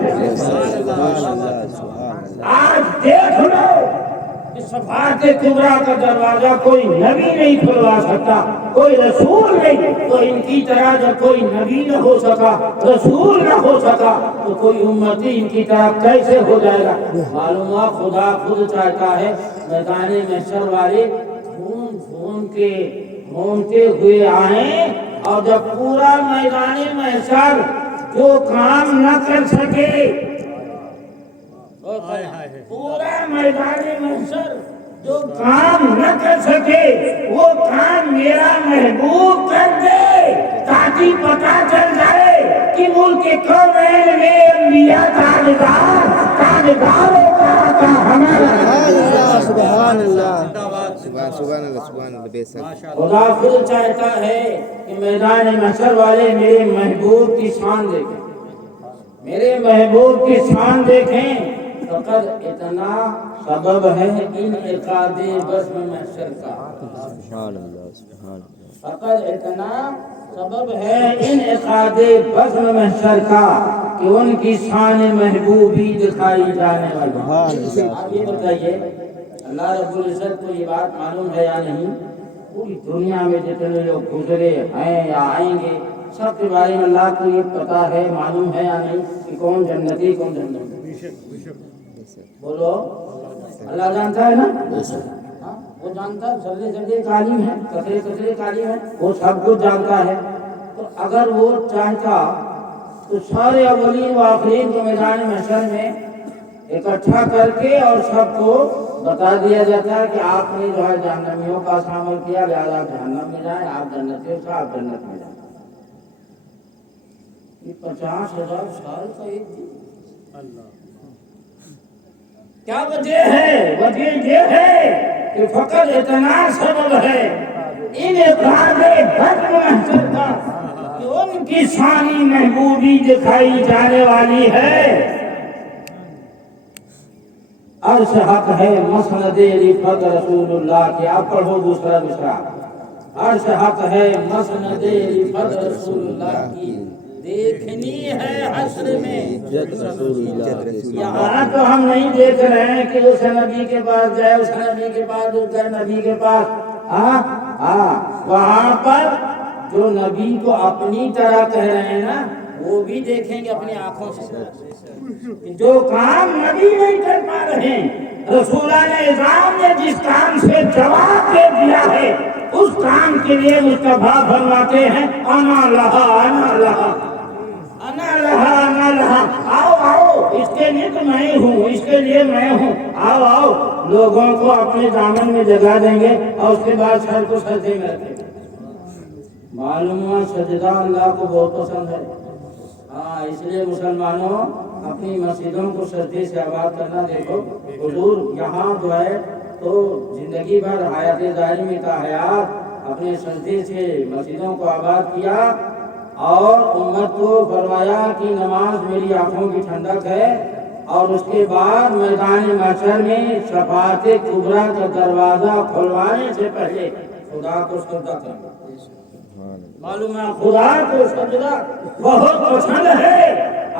آج دیکھ لو کہ شفاعت کبریٰ کا دروازہ کوئی نبی نہیں کھلوا سکتا، کوئی رسول نہیں، تو ان کی طرح جب کوئی نبی نہ ہو سکا، رسول نہ ہو سکا، تو کوئی امتی ان کی طرح کیسے ہو جائے گا؟ معلوم ہوا خدا خود چاہتا ہے میدان محشر والے گھومتے ہوئے آئیں، اور جب پورا میدان محشر جو کام نہ کر سکے، پورا میدان محشر جو کام نہ کر سکے، وہ کام میرا محبوب کر دے، تاکہ پتہ چل جائے کہ ملک کونین میں انبیاء تاجداروں کا ہمارا سبحان اللہ سبحان اللہ بے شک خدا خود چاہتا ہے کہ میدان محشر والے میرے محبوب کی شان دیکھیں، میرے محبوب کی شان دیکھیں۔ فقط اتنا سبب ہے انعقاد بزم محشر کا، سبحان اللہ سبحان اللہ فقط اتنا سبب ہے انعقاد بزم محشر کا کہ ان کی شان محبوبی دکھائی جانے والی۔ آپ یہ بتائیے اللہ رب العزت کو یہ بات معلوم ہے یا نہیں؟ پوری دنیا میں جتنے لوگ گزرے ہیں یا آئیں گے، سب کے بارے میں اللہ کو یہ پتا ہے، معلوم ہے یا نہیں کہ کون جنتی کون جنتی؟ بولو، اللہ جانتا ہے نا؟ ہاں، وہ جانتا ہے، سرے سرے عالم ہے، قطرے قطرے عالم ہے، وہ سب کچھ جانتا ہے۔ تو اگر وہ چاہتا تو سارے اولین و آخرین کو میدان محشر میں اکٹھا کر کے اور سب کو بتا دیا جاتا ہے کہ آپ نے جو ہے جہنمیوں کا شامل کیا، لہذا آپ جہنم میں جائیں، آپ جنتیوں سے آپ جنت میں جائیں۔ یہ 50,000 سال کا ایک دن، کیا وجہ ہے؟ وجہ یہ ہے کہ فقط اتنا سبب ہے انعقاد بزم محشر کا کہ ان کی شانی محبوبی دکھائی جانے والی ہے۔ عرش حق ہے مسند رفعت رسول اللہ کی، آپ پڑھو دوسرا مصرع۔ عرش حق ہے مسند رفعت رسول اللہ کی، دیکھنی ہے حشر میں یہاں تو ہم نہیں دیکھ رہے ہیں کہ اس نبی کے پاس جائے، اس نبی کے پاس، اس نبی کے پاس، وہاں پر جو نبی کو اپنی طرح کہہ رہے ہیں نا، وہ بھی دیکھیں گے اپنی آنکھوں سے۔ جو کام نبی نہیں کر پا رہے، رسولان اعظام نے جس کام سے جواب دے دیا ہے، اس کام کے لیے مصطفیٰ فرماتے ہیں انا لہا انا لہا انا لہا انا لہا، آؤ آؤ، اس کے لیے تو میں ہوں، اس کے لیے میں ہوں، آؤ آؤ۔ لوگوں کو اپنے دامن میں جگہ دیں گے اور اس کے بعد سر کو سجدے میں رکھیں گے۔ معلوم ہوا سجدہ اللہ کو بہت پسند ہے، ہاں، اس لیے مسلمانوں اپنی مسجدوں کو سجدے سے آباد کرنا دیکھو۔ حضور یہاں جو ہے تو زندگی بھر حیات ظاہری کا حیات اپنے سجدے سے مسجدوں کو آباد کیا، اور امت کو فرمایا کہ نماز میری آنکھوں کی ٹھنڈک ہے، اور اس کے بعد میدان محشر میں شفاعت کبریٰ کا دروازہ کھلوانے سے پہلے خدا کو سجدہ کرنا۔ معلوم ہے خدا کو سجدہ بہت پسند ہے،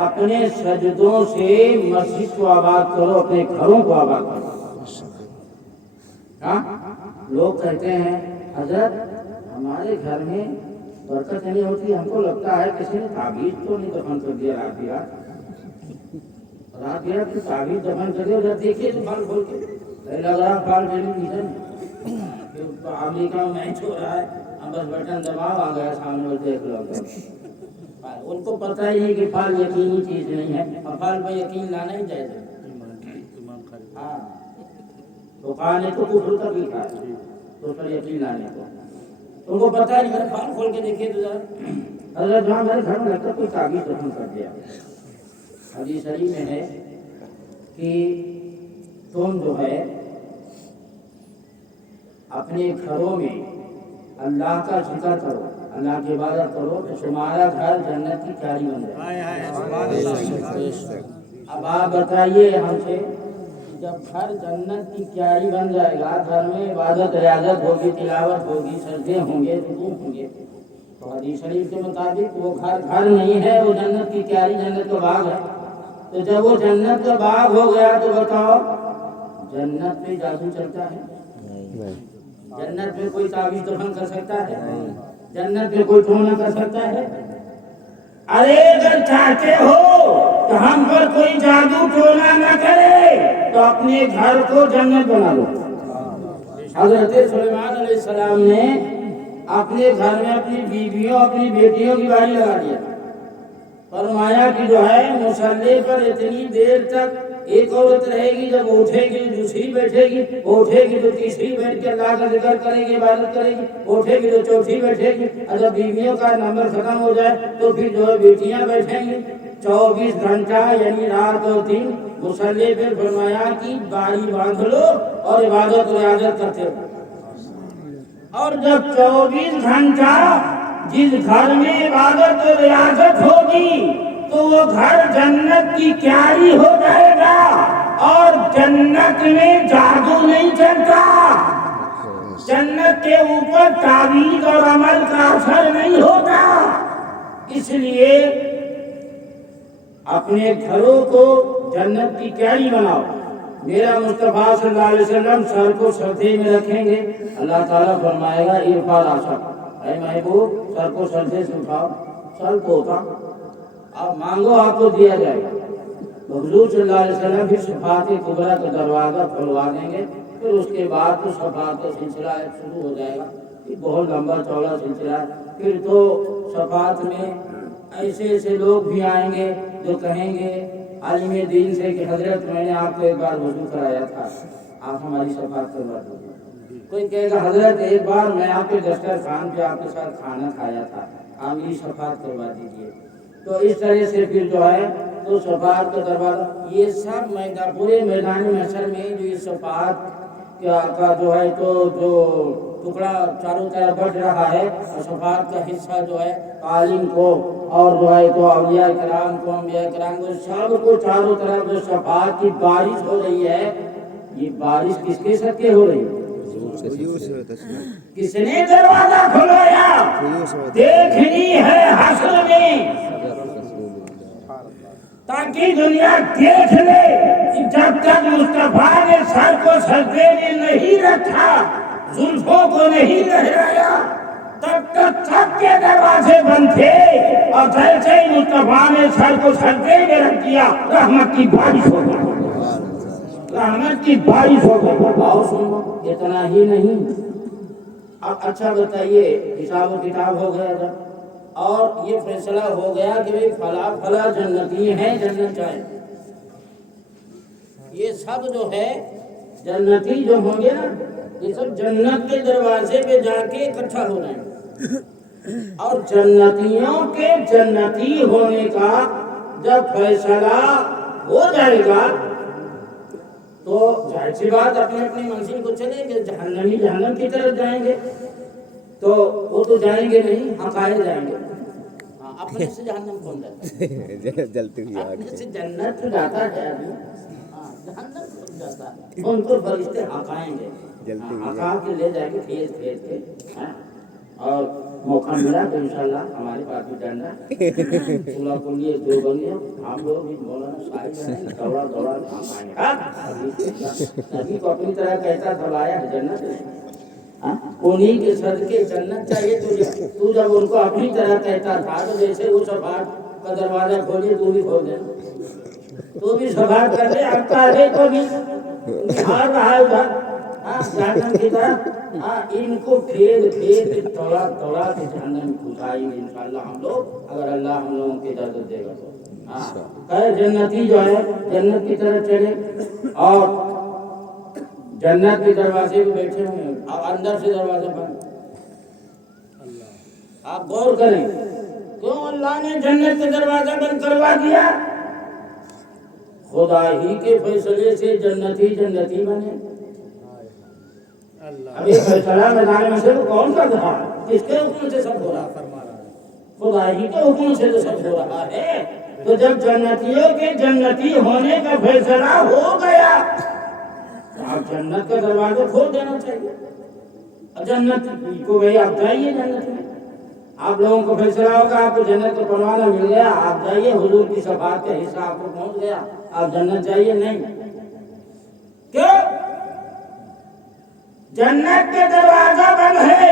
اپنے سجدوں سے مسجد کو آباد کرو، اپنے گھروں کو آباد کرو۔ ہاں، لوگ کہتے ہیں حضرت ہمارے گھر میں برکت نہیں ہوتی، ہم کو لگتا ہے کسی نے تعویذ تو نہیں دفن کر دیا رات رات کی تعویذ دفن کر دیا، ادھر دیکھیے تو پھل کھول کے لگ رہا پھل ٹیلی ویژن امریکہ میں میچ ہو رہا ہے، ہم بس بٹن دباؤ آ گیا سامنے، بس دیکھ لو۔ ان کو پتہ ہی ہے کہ پھل یقینی چیز نہیں ہے، اور پھل پہ یقین لانا ہی جائز ہے۔ ہاں، فقہاء نے تو کفر تک لکھا ہے تو اس پر یقین لانے کو، ان کو پتہ نہیں، میرے پھل کھول کے دیکھیے تو ذرا، حضرت جہاں میرے گھر میں لگتا کوئی تعویذ دفن کر دیا۔ حدیث شریف میں ہے کہ تم جو ہے اپنے گھروں میں اللہ کا ذکر کرو، اللہ کی عبادت کرو تو تمہارا گھر جنت کی کیاری بن جائے. اب آپ بتائیے ہم سے، جب گھر جنت کی کیاری بن جائے گا، گھر میں عبادت ریاضت ہوگی، تلاوت ہوگی، سجدے ہوں گے، رکوع ہوں گے، تو حدیث شریف کے مطابق وہ گھر گھر نہیں ہے، وہ جنت کی کیاری، جنت کا باغ ہے. تو جب وہ جنت کا باغ ہو گیا تو بتاؤ جنت پہ جادو چلتا ہے؟ جنت میں کوئی تعویذ دفن کر سکتا ہے؟ جنت میں کوئی ٹونا کر سکتا ہے؟ ارے اگر چاہتے ہو کہ ہم پر کوئی جادو ٹونا نہ کرے تو اپنے گھر کو جنت بنا لو. حضرت سلیمان علیہ السلام نے اپنے گھر میں اپنی بیویوں، اپنی بیٹیوں کی باری لگا دیا. فرمایا کہ جو ہے مصلی پر اتنی دیر تک ایک عورت رہے گی، جب اٹھے گی دوسری بیٹھے گی، اٹھے گی تو تیسری بیٹھ کے اللہ کا ذکر کرے گی، عبادت کرے گی، اٹھے گی تو چوتھی بیٹھے گی، اور جب بیویوں کا نمبر ختم ہو جائے تو پھر جو ہے بیٹیاں بیٹھیں گی. 24 گھنٹہ یعنی رات اور دن مصلی پر فرمایا کہ باری باندھ لو اور عبادت و ریاضت کرتے رہو. اور جب 24 گھنٹہ جس گھر میں عبادت و ریاضت ہوگی تو وہ گھر جنت کی کیاری ہو جائے گا، اور جنت میں جادو نہیں چلتا، جنت کے اوپر تعویذ اور عمل کا اثر نہیں ہوتا. اس لیے اپنے گھروں کو جنت کی کیاری بناؤ. میرا مصطفیٰ صلی اللہ علیہ وسلم سر کو سجدے میں رکھیں گے، اللہ تعالیٰ فرمائے گا ارفع راسک، اے محبوب سر کو سجدے سے اٹھاؤ، سر کو اٹھا، اب مانگو آپ کو دیا جائے گا. حضور صلی اللہ علیہ وسلم پھر شفاعت کبریٰ کا دروازہ کھلوا دیں گے. پھر اس کے بعد تو شفاعت کا سلسلہ شروع ہو جائے گا. یہ بہت لمبا چوڑا سلسلہ ہے. پھر تو شفاعت میں ایسے ایسے لوگ بھی آئیں گے جو کہیں گے عالم دین سے کہ حضرت میں نے آپ کو ایک بار وضو کرایا تھا، آپ ہماری شفاعت کروا دیجیے. کوئی کہے گا حضرت ایک بار میں آپ کے دسترخوان پہ آپ کے ساتھ کھانا کھایا تھا، آپ میری شفاعت کروا دیجیے. تو اس طرح سے پھر جو ہے تو شفاعت کا دروازہ، یہ سب پورے میدان محشر میں جو یہ شفاعت کا جو ہے تو جو ٹکڑا چاروں طرف بڑھ رہا ہے، شفاعت کا حصہ جو ہے عالم کو اور جو ہے تو اولیاء کرام کو، انبیاء کرام کو، سب کو چاروں طرف جو شفاعت کی بارش ہو رہی ہے، یہ بارش کس کے صدقے ہو رہی ہے؟ کس نے دروازہ کھلایا؟ دیکھنی ہے حشر میں تاکہ دنیا دیکھ لے کہ جب تک مصطفیٰ نے سر کو سجدے میں نہیں رکھا، زلفوں کو نہیں لہرایا، تب تک سب کے دروازے بند تھے. اور جیسے ہی مصطفیٰ نے سر کو سجدے میں رکھ دیا، رحمت کی بارش ہو گئی، رحمت کی بارش ہو گئی. آؤ سنو، اتنا ہی نہیں. اب اچھا بتائیے، حساب و کتاب ہو گیا جب، اور یہ فیصلہ ہو گیا کہ بھئی فلاں فلاں جنتی ہیں، جنت جائیں. یہ سب جو ہے جنتی جو ہوں گے نا، یہ سب جنت کے دروازے پہ جا کے اکٹھا ہو جائیں گے. اور جنتیوں کے جنتی ہونے کا جب فیصلہ ہو جائے گا تو ظاہر سی بات اپنی اپنی منزل کو چلیں گے. جہنمی جہنم کی طرف جائیں گے، تو وہ تو جائیں گے نہیں، حقائق جائیں گے. اپنے سے جہنم کون جاتا ہے؟ جلتی ہوئی اپنے سے جنت تو جاتا ہے آدمی، جہنم کون جاتا ہے؟ ان کو فرشتے حقائیں گے، حقا کے لے جائیں گے کھیت کھیت کے. اور موقع ملا تو انشاءاللہ ہمارے پاس بھی ڈنڈا چولہا کلیے دو بندے، ہم لوگ بھی مولانا صاحب ہیں، دوڑا دوڑا ہم آئیں گے. نبی کو اپنی طرح کہتا تھا لایا ہے جنت، انہیں کے صدقے جنت چاہیے تجھے. تو جب ان کو اپنی طرح کہتا تھا تو جیسے وہ شفاعت کا دروازہ کھولے تو بھی کھول دے، تو بھی شفاعت کر دے. اب تاہے کو بھی نہار رہا ہے ادھر جہنم کی طرف. ان کو پھیر پھیر توڑا توڑا کے جہنم گھسائیں گے انشاءاللہ ہم لوگ، اگر اللہ ہم لوگوں کی اجازت دے گا تو. خیر جنتی جو ہے جنت کی طرف چلے، اور جنت کے دروازے پہ بیٹھے ہوئے ہیں، اب اندر سے دروازہ بند. آپ غور کریں کیوں اللہ نے جنت کے دروازہ بند کروا دیا؟ خدا ہی کے فیصلے سے جنتی جنتی بنے. ابھی فیصلہ میدان میں سے کون کر رہا ہے؟ کس کے حکم سے سب ہو رہا ہے؟ خدا ہی کے حکم سے تو سب ہو رہا ہے۔ تو جب جنتیوں کے جنتی ہونے کا فیصلہ ہو گیا تو آپ جنت کا دروازہ کھول دینا چاہیے۔ جنت کو بھائی آپ جائیے جنت میں، آپ لوگوں کو فیصلہ ہوگا آپ کو جنت کا پروانہ مل گیا، آپ جائیے، حضور کی شفاعت کا حصہ آپ کو پہنچ گیا، آپ جنت جائیے نہیں۔ کیوں؟ جنت کے دروازہ بند ہے۔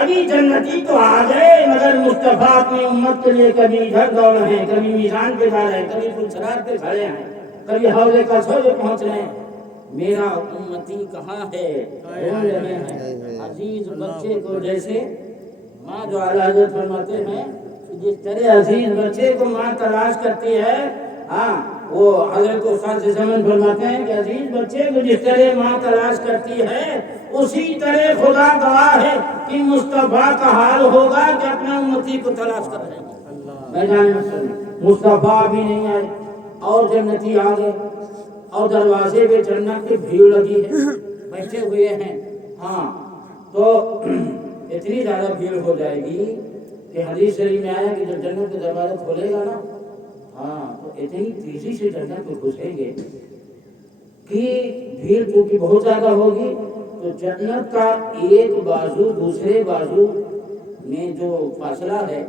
ابھی جنتی تو آ گئے مگر مصطفیٰ اپنی امت کے لیے کبھی ادھر دوڑ رہے ہیں، کبھی میزان پہ جا رہے ہیں، کبھی پلسرات پہ کھڑے ہیں، کبھی حوض کوثر پہ پہنچ رہے ہیں۔ میرا امتی کہاں ہے؟ ڈھونڈ رہے ہیں عزیز بچے کو، جیسے ماں جو اعلیٰ حضرت فرماتے ہیں جس طرح عزیز بچے کو ماں تلاش کرتی ہے، ہاں وہ حضرت استاد زمن فرماتے ہیں کہ عزیز بچے کو جس طرح ماں تلاش کرتی ہے اسی طرح خدا گواہ ہے کہ مصطفیٰ کا حال ہوگا کہ اپنے امتی کو تلاش کر رہے ہیں۔ میدان مصطفیٰ بھی نہیں آئے اور جنتی آ گئے اور دروازے پہ جنت کی بھیڑ لگی ہے، بیٹھے ہوئے ہیں۔ ہاں تو اتنی زیادہ بھیڑ ہو جائے گی کہ حدیث شریف میں آیا کہ جب جنت کا دروازہ کھولے گا نا، ہاں تو اتنی تیزی سے جنت میں گھسیں گے کہ بھیڑ کیونکہ بہت زیادہ ہوگی تو جنت کا ایک بازو دوسرے بازو میں جو فاصلہ ہے،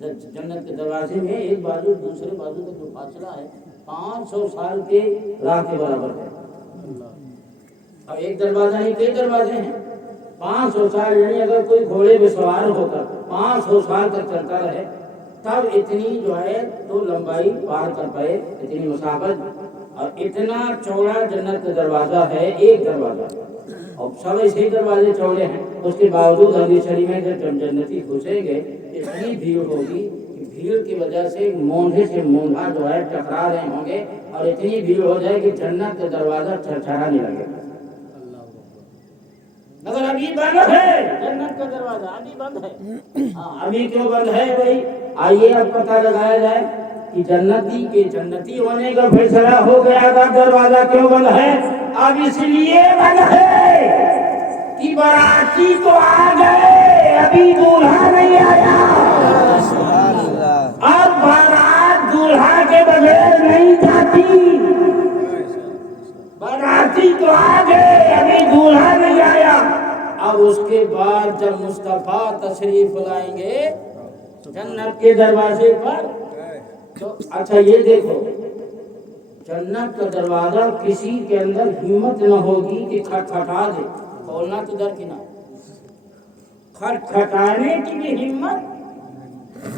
جنت کے دروازے میں ایک بازو دوسرے بازو کا جو فاصلہ ہے 500 سال کے راہ کے برابر ہے۔ اب ایک دروازہ نہیں کئی دروازے ہیں، 500 سال، یعنی اگر کوئی گھوڑے پہ سوار ہو کر 500 سال تک چلتا رہے تب اتنی جو ہے تو لمبائی پار کر پائے، اتنی مسافت اور اتنا چوڑا جنت کا دروازہ ہے، ایک دروازہ، اور سب ایسے دروازے چوڑے ہیں۔ اس کے باوجود حدیث شریف میں جب جنتی گھسیں گے اتنی بھیڑ ہوگی کہ بھیڑ کی وجہ سے مونڈے سے مونڈا جو ہے ٹکرا رہے ہوں گے اور اتنی بھیڑ ہو جائے کہ جنت کا دروازہ چھرچھرانے لگے گا۔ مگر ابھی بند ہے جنت کا دروازہ، ابھی بند ہے۔ ابھی کیوں بند ہے بھائی؟ آئیے اب پتہ لگایا جائے کہ جنتی کے جنتی ہونے کا فیصلہ ہو گیا تھا، دروازہ کیوں بند ہے؟ اب اس لیے بند ہے کہ باراتی تو آ گئے، ابھی دولہا نہیں آیا۔ اب بارات دولہا کے بغیر نہیں جاتی، باراتی تو آ گئے، ابھی دولہا نہیں آیا۔ اب اس کے بعد جب مصطفیٰ تشریف لائیں گے جنت کے دروازے پر تو اچھا یہ دیکھو، جنت کا دروازہ کسی کے اندر ہمت نہ ہوگی کہ کھٹکھٹا دے، کھولنا تو در کنار، کھٹکھٹانے کی بھی ہمت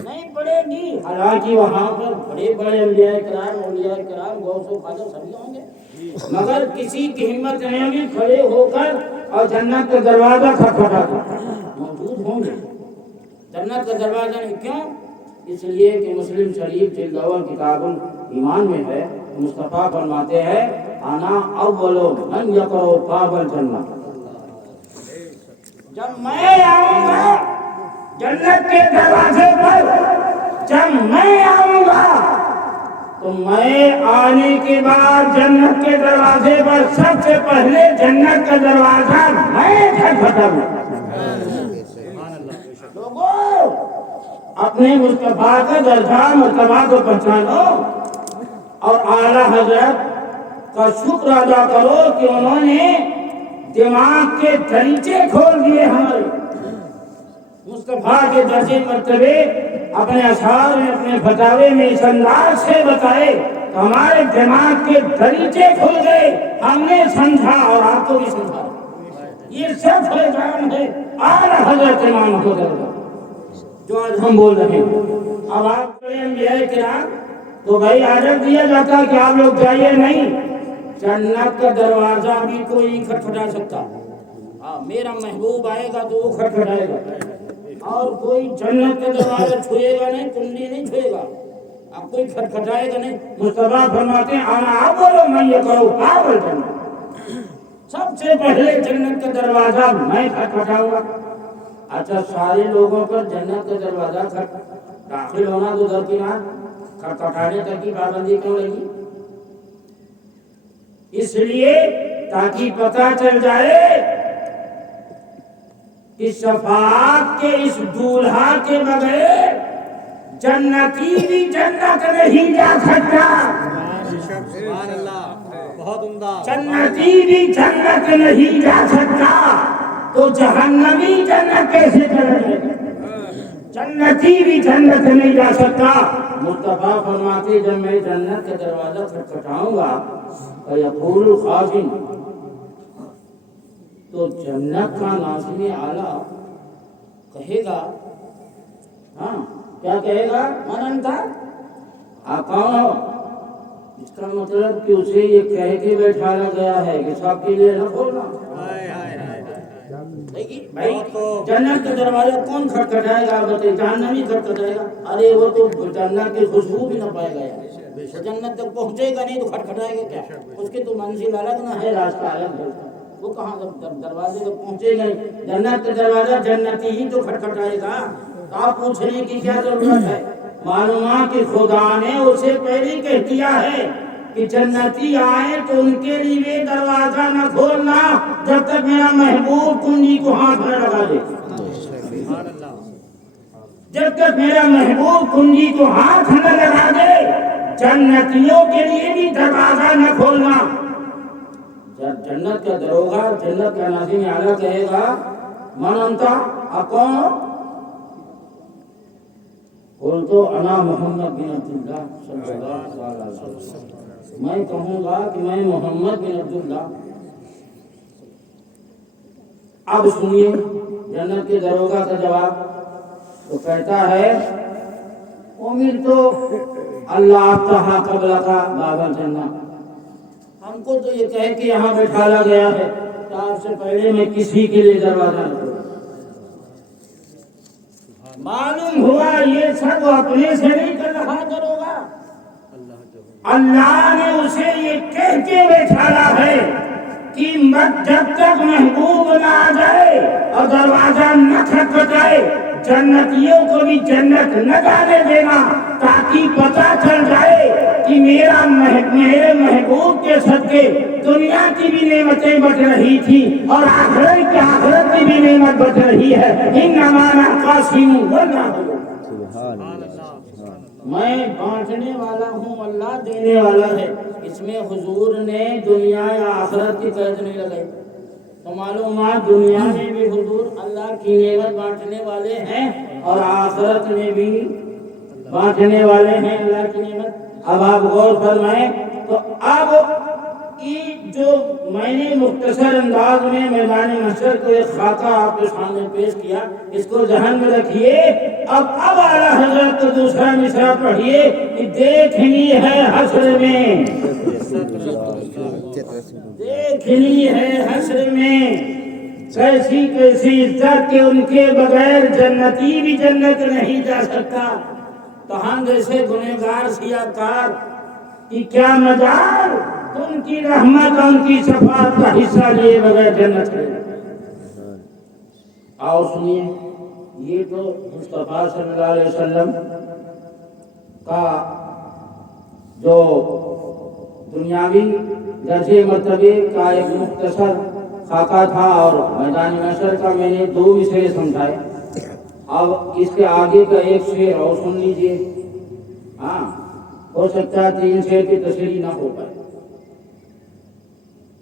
نہیں پڑے گی۔ حالانکہ وہاں پر بڑے بڑے انبیاء کرام، اولیاء کرام، غوث و خواجہ سبھی ہوں گے، مگر کسی کی ہمت نہیں ہوگی کھڑے ہو کر اور جنت کا دروازہ کھٹکھٹا دے۔ موجود ہوں گے جنت کا دروازہ نہیں، کیوں؟ اس لیے کہ مسلم شریف جلد اول کتاب ایمان میں ہے، مصطفیٰ فرماتے ہیں انا اول من یقرأ باب الجنہ، جب میں آؤں گا جنت کے دروازے پر، جب میں آؤں گا تو میں آنے کے بعد جنت کے دروازے پر سب سے پہلے جنت کا دروازہ میں کھٹکھٹاؤں گا۔ لوگوں اپنے مصطفیٰ کا درجہ مرتبہ کو پہچانو اور اعلیٰ حضرت کا شکر ادا کرو کہ انہوں نے دماغ کے دریچے کھول دیے ہمارے، مصطفیٰ کے درجے مرتبے اپنے اشعار میں، اپنے فتاوے میں اس انداز سے بتائے، ہمارے دماغ کے دریچے کھل گئے، ہم نے سمجھا اور آپ کو بھی سمجھا۔ یہ سب فیضان ہے اعلیٰ حضرت امام حضرت جو آج ہم بول رہے ہیں۔ اب آپ انبیاء کرام تو بھائی آرڈر دیا جاتا کہ آپ لوگ جائیے نہیں، جنت کا دروازہ بھی کوئی نہیں کھٹکھٹا سکتا۔ میرا محبوب آئے گا تو وہ کھٹکھٹائے گا، اور کوئی جنت کا دروازہ چھوئے گا نہیں، کنڈی نہیں چھوئے گا، اب کوئی کھٹکھٹائے گا نہیں۔ مصطفیٰ فرماتے ہیں انا اول من یقرأ باب الجنہ، سب سے پہلے جنت کا دروازہ میں کھٹکھٹاؤں گا۔ اچھا سارے لوگوں پر جنت کا دروازہ داخل ہونا تو درکنار، کھٹکھٹانے تک کی پابندی کیوں لگی؟ اس لیے تاکہ پتہ چل جائے کہ شفاعت کے اس دولہا کے بغیر جنتی بھی جنت نہیں جا سکتا، سبحان اللہ، بہت عمدہ، جنتی بھی جنت نہیں جا سکتا تو جہنمی جنت کیسے چلے گا؟ جنتی بھی جنت نہیں جا سکتا۔ مصطفیٰ فرماتے جب میں جنت کا دروازہ کھٹکھٹاؤں گا فیقول الخازن، تو جنت کا ناظم اعلیٰ کہے گا، ہاں کیا کہے گا؟ من انت، آپ کون ہو؟ اس کا مطلب کہ اسے یہ کہہ کے بیٹھایا گیا ہے کہ سب کے لیے نہ کھولنا۔ بھائی جنت کا دروازہ کون کھٹکھٹائے گا؟ بتائیے، جہنمی کھٹکھٹائے گا؟ ارے وہ تو جنت کی خوشبو بھی نہ پائے گا، جنت تک پہنچے گا نہیں تو کھٹکھٹائے گا کیا؟ اس کی تو منزل الگ نہ ہے، راستہ الگ ہے، وہ کہاں دروازے تک پہنچے گا؟ جنت کا دروازہ جنتی ہی تو کھٹکھٹائے گا۔ تو آپ پوچھنے کی کیا ضرورت ہے؟ معلومات کہ خدا نے اسے پہلے کہہ دیا ہے کہ جنتی آئے تو ان کے لیے دروازہ نہ کھولنا جب تک میرا محبوب کنجی کو ہاتھ نہ لگا دے، جب تک میرا محبوب کنجی کو ہاتھ نہ لگا دے جنتیوں کے لیے بھی دروازہ نہ کھولنا۔ جب جنت کا دروگا، جنت کا ناظم اعلیٰ کہے گا من انت، آپ کون ہو؟ قل تو انا محمد بن عبداللہ صلی اللہ علیہ وسلم، میں کہوں گا کہ میں محمد بن عبداللہ۔ اب سنیے جنت کے دروگا کا جواب، تو کہتا ہے امیر تو اللہ افتح قبل کا باب الجنہ، ہم کو تو یہ کہہ کے یہاں بٹھایا گیا ہے کہ آپ سے پہلے میں کسی کے لیے دروازہ نہ کھولوں۔ معلوم ہوا یہ سب اپنے سے نہیں کر رہا دروگا، اللہ نے اسے یہ کہہ کے بیٹھایا ہے کہ جب تک محبوب نہ آ جائے اور دروازہ نہ کھٹکھٹائے جنتیوں کو بھی جنت نہ جانے دینا، تاکہ پتہ چل جائے کہ میرے محبوب کے صدقے دنیا کی بھی نعمتیں بٹ رہی تھی اور آخرت کی بھی نعمت بٹ رہی ہے۔ انما انا قاسم واللہ، میں بانٹنے والا ہوں، اللہ دینے والا ہے۔ اس میں حضور نے دنیا یا آخرت کی قید نہیں لگائی، تو معلومات دنیا میں بھی حضور اللہ کی نعمت بانٹنے والے ہیں اور آخرت میں بھی بانٹنے والے ہیں اللہ کی نعمت۔ اب آپ غور فرمائیں، تو اب یہ جو میں نے مختصر انداز میں میدان محشر کو ایک خاکہ آپ کے سامنے پیش کیا، اس کو ذہن میں رکھیے۔ اب اعلیٰ حضرت کو دوسرا مصرع پڑھیے کہ دیکھنی ہے حشر میں، دیکھنی ہے حشر میں کیسی کیسی عزت کہ ان کے بغیر جنتی بھی جنت نہیں جا سکتا۔ تو ہم جیسے گنہگار سیاکار کی کیا مجال، ان کی رحمت اور ان کی شفاعت کا حصہ لیے بغیر جنت ہے۔ آؤ سنیے، یہ تو مصطفیٰ صلی اللہ علیہ وسلم کا جو دنیاوی درجے مرتبے کا ایک مختصر خاکہ تھا، اور میدان محشر کا میں نے 2 مصرے سمجھائے۔ اب اس کے آگے کا ایک شعر اور سن لیجئے، ہاں ہو سکتا ہے 3 شعر کی تشریح نہ ہو پائے،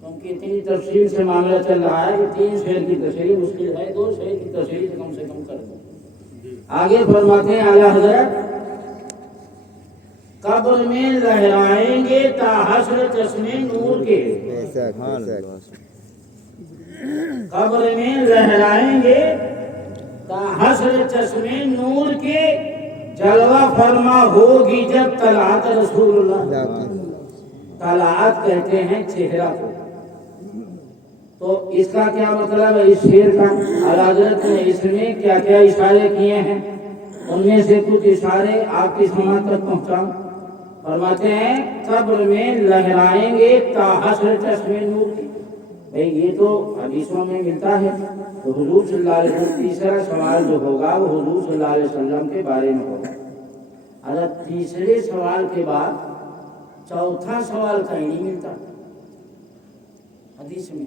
کیونکہ اتنی تفصیل سے معاملہ چل رہا ہے کہ 3 شعر کی تشریح مشکل ہے، 2 شعر کی تشریح کم سے کم کر دیں۔ آگے فرماتے ہیں اعلیٰ حضرت، قبر میں لہرائیں گے تا حشر چشمے نور کے، قبر میں لہرائیں گے تا حشر چشمے نور کے، جلوہ فرما ہوگی جب طلعت رسول اللہ۔ طلعت کہتے ہیں چہرہ کو، تو اس کا کیا مطلب ہے اس شعر کا؟ اعلیٰ حضرت نے اس میں کیا کیا اشارے کیے ہیں، ان میں سے کچھ اشارے آپ کی سماعت تک پہنچاؤں۔ فرماتے ہیں قبر میں لہرائیں گے تا حشر چشمے نور کی، بھئی یہ تو حدیثوں میں ملتا ہے، تو حضور صلی اللہ علیہ وسلم تیسرا سوال جو ہوگا وہ حضور صلی اللہ علیہ وسلم کے بارے میں ہوگا۔ حضرت تیسرے سوال کے بعد چوتھا سوال کہیں نہیں ملتا حدیث میں،